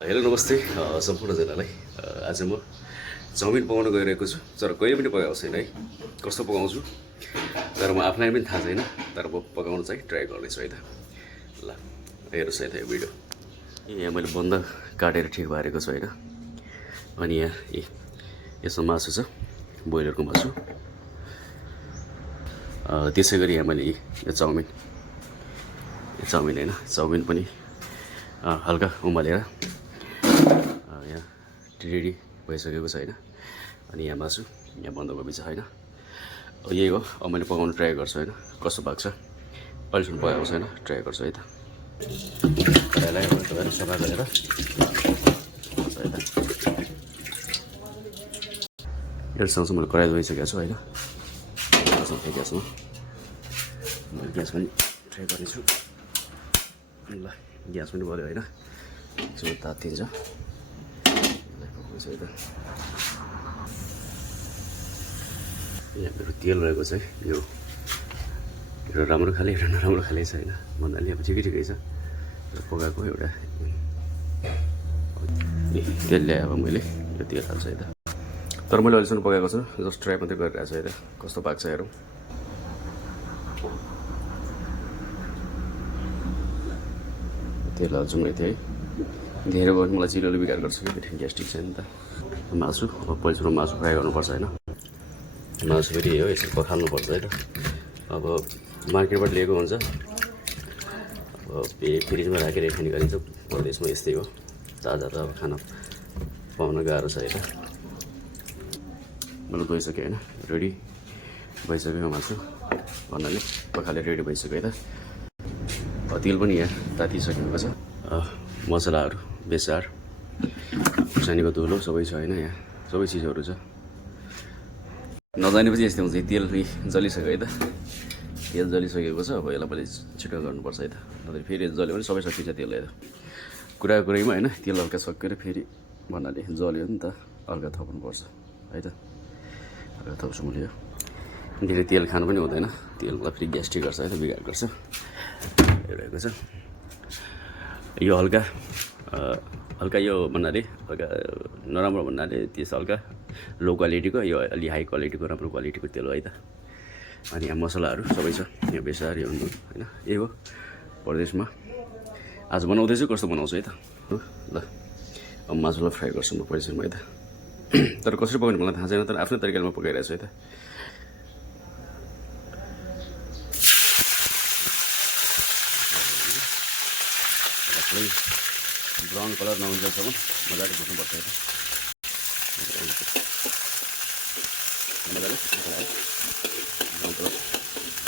hello नमस्ते सम्पूर्णजनालाई आज म चाउमिन पकाउन गइरहेको छु तर कहिले पनि पकाएको छैन है कस्तो पकाउँछु तर म आफूलाई पनि थाहा छैन तर म पकाउन चाहिँ ट्राई गर्दैछु है त ल हेर्नुहोस् है त यो भिडियो यहाँ मैले बन्द काटेर ठिक पारेको छु होइन अनि यहाँ यसमा मासु छ ब्रोइलरको मासु त्यसै गरी यहाँ मैले यो चाउमिन होइन चाउमिन पनि हल्का उमालेर यहाँ रेडी भइसकेको छ होइन अनि यहाँ मासु यहाँ बन्दकोपी छ होइन यही हो अब मैले पकाउनु ट्राई गर्छु होइन कस्तो भएको छ अहिलेसम्म पकाएको छैन ट्राई गर्छु है त कडाईलाई सफा गरेर है त यससँग मैले कराई धोइसकेको छु होइन ग्यासमा ग्यास पनि ट्राई गर्नेछु ल ग्यास पनि बल्यो होइन यसो तात्तिन्छ यहाँ मेरो तेल रहेको चाहिँ यो राम्रो खाले एउटा नराम्रो खाले छ होइन भन्नाले अब ठिकै छ पकाएको एउटा तेल ल्याएँ अब मैले यो तेल हाल्छु है त तर मैले अहिलेसम्म पकाएको छु जस्ट ट्राई मात्रै गरिरहेको छु है त कस्तो पाक्छ हेरौँ तेल हाल्छु मैले थिएँ है धेरै भयो भने मलाई चिरोले बिगार गर्छ कि ग्यास्ट्रिक छ नि त मासु अब पहिलोसम्म मासु फ्राई गर्नुपर्छ होइन मासु फेरि हो यसरी पखाल्नुपर्छ है त अब मार्केटबाट लिएको हुन्छ अब फ्रिजमा राखेर खाने गरिन्छ परदेशमा यस्तै हो ताजा त अब खाना पाउन गाह्रो छ है त मैले धोइसकेँ होइन रेडी भइसक्यो मासु भन्नाले पखालेर रेडी भइसक्यो है त तेल पनि यहाँ तातिसकेको छ मसलाहरू बेसार खुर्सानीको धुलो सबै छ होइन यहाँ सबै चिजहरू छ नजानेपछि यस्तै हुन्छ तेल जलिसक्यो है त तेल जलिसकेको छ अब यसलाई मैले छिटो गर्नुपर्छ है त नत्र फेरि जल्यो भने सबै सकिन्छ तेल है त कुरैमा होइन तेल हल्का सकेर फेरि भन्नाले जल्यो नि त हल्का थप्नुपर्छ है त हल्का थप्छु मैले यो धेरै तेल खानु पनि हुँदैन तेललाई फेरि ग्यास्ट्रिक गर्छ है त बिगार गर्छ रहेको छ यो हल्का यो भन्नाले हल्का नराम्रो भन्नाले त्यस हल्का लो क्वालिटीको यो अलि हाई क्वालिटीको राम्रो क्वालिटीको तेल हो है त अनि यहाँ मसलाहरू सबै छ यहाँ बेसार यो नुन होइन यही हो परदेशमा आज बनाउँदैछु कस्तो बनाउँछु है त हो ल अब मासुलाई फ्राई गर्छु म पहिलासम्म है त तर कसरी पकाउने मलाई थाहा छैन तर आफ्नै तरिकाले म पकाइरहेको छु है त ब्राउन कलर नहुन्जेलसम्म मजाले भुट्नुपर्छ है त मजाले ब्राउन कलर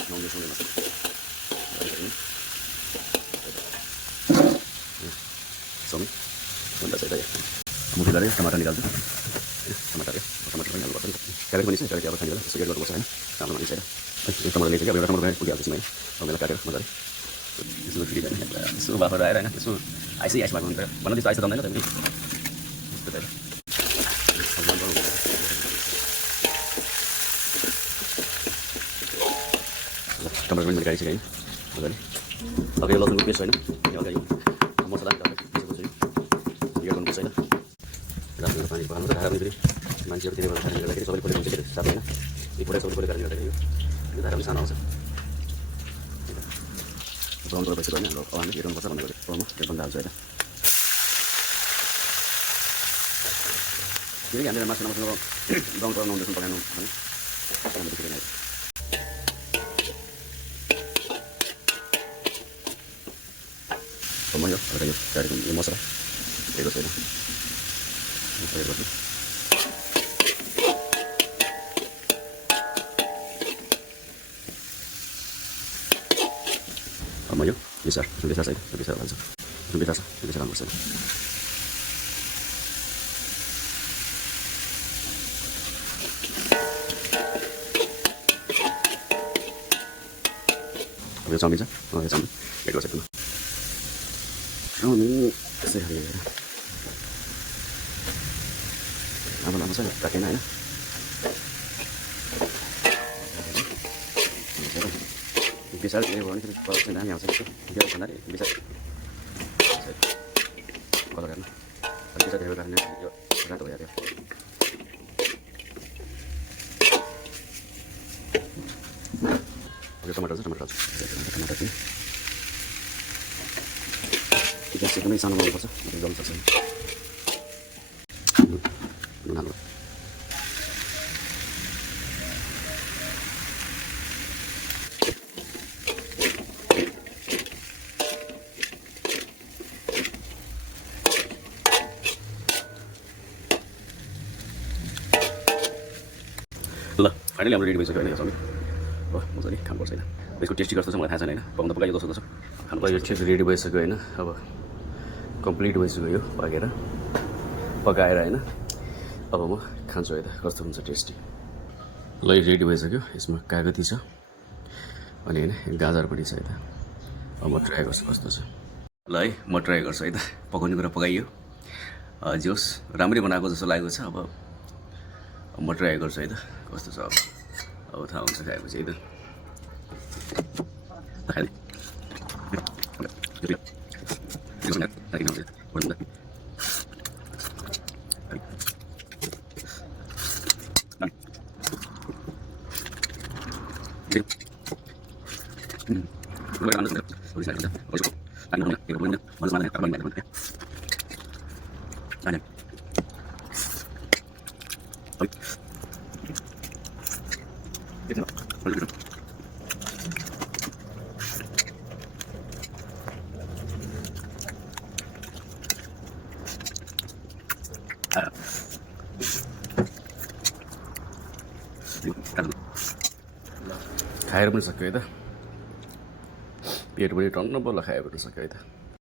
नहुन्जेलसम्म चाउमिन भन्दा चाहिँ यहाँ मुठी गरेर टमाटर निकाल्छु टमाटर पनि हाल्नुपर्छ नि क्यारेट पनि छ क्यारेट अब खाने बेला यसो एड गर्नुपर्छ होइन राम्रो मानिस होइन यो टमाटर लिन्छ कि अब एउटा टमाटर पुगिहाल्छ यसमा है अब यसलाई काटेर मजाले यसो फेरि यसो बाफर आएर होइन यसो आइस भएको हुन्छ भन्न त्यस्तो आइस त तन्दैन त्यस्तो टमाटर पनि मैले काटिसकेँ होइन मजाले हल्का यो लसुनको पेस्ट होइन हल्का यो मसला यो गर्नुपर्छ होइन राम्रो पानी पकाउनु धारा पनि फेरि मान्छेहरू त्यति बेला कारणले गर्दाखेरि सबैले परेको हुन्छ के साथै होइन यो पुरै सबैले परेको कारणले गर्दाखेरि यो धारा पनि सानो आउँछ ब्राउन कलर भइसक्यो होइन हाम्रो अगाडि हेर्नुपर्छ भन्ने गरी ब्राउनमा त्यो बन्द हाल्छु है त फेरि हामीले मासु ब्राउन कलर नहुँदैछ पकाउनु होइन म यो हल्का यो गाडीको यो मसला दिएको छैन गर्छु म यो बेसार छैन बेसार हाल्छु बेसार छ बेसार हाल्नुपर्छ अब यो चाउमिन छ यो चाउमिन एड गर्छ एकदम चाउमिन यसै खाले लामो छ काटेन होइन बेसार भयो भने फेरि कलर चाहिँ दामी आउँछ ग्यास भन्नाले बेसार कलर हेर्नु सकिन्छ त्यसको कारणले यो रातो भइहाल्यो यो टमाटर चाहिँ टमाटर चाहिँ ग्यास एकदमै सानो बनाउनुपर्छ जल्न सक्छ नुन हाल्नु ल फाइनली हाम्रो रेडी भइसक्यो होइन यो सबै हो मजाले खानुपर्छ होइन यसको टेस्टी कस्तो छ मलाई थाहा छैन होइन पकाउँदा पकायो जस्तो छ खानु यो ठिक रेडी भइसक्यो होइन अब कम्प्लिट भइसक्यो यो पकाएर होइन अब म खान्छु है त कस्तो हुन्छ टेस्टी ल यो रेडी भइसक्यो यसमा कागती छ अनि होइन गाजर पनि छ है त अब म ट्राई गर्छु कस्तो छ ल है म ट्राई गर्छु है त पकाउने कुरा पकाइयो जे होस् राम्रै बनाएको जस्तो लागेको छ अब म ट्राई गर्छु है त कस्तो छ अब थाहा हुन्छ खाएपछि है त खाएर पनि सक्यो है त पेट पनि टन्न बल्ल खायो भने सक्यो है त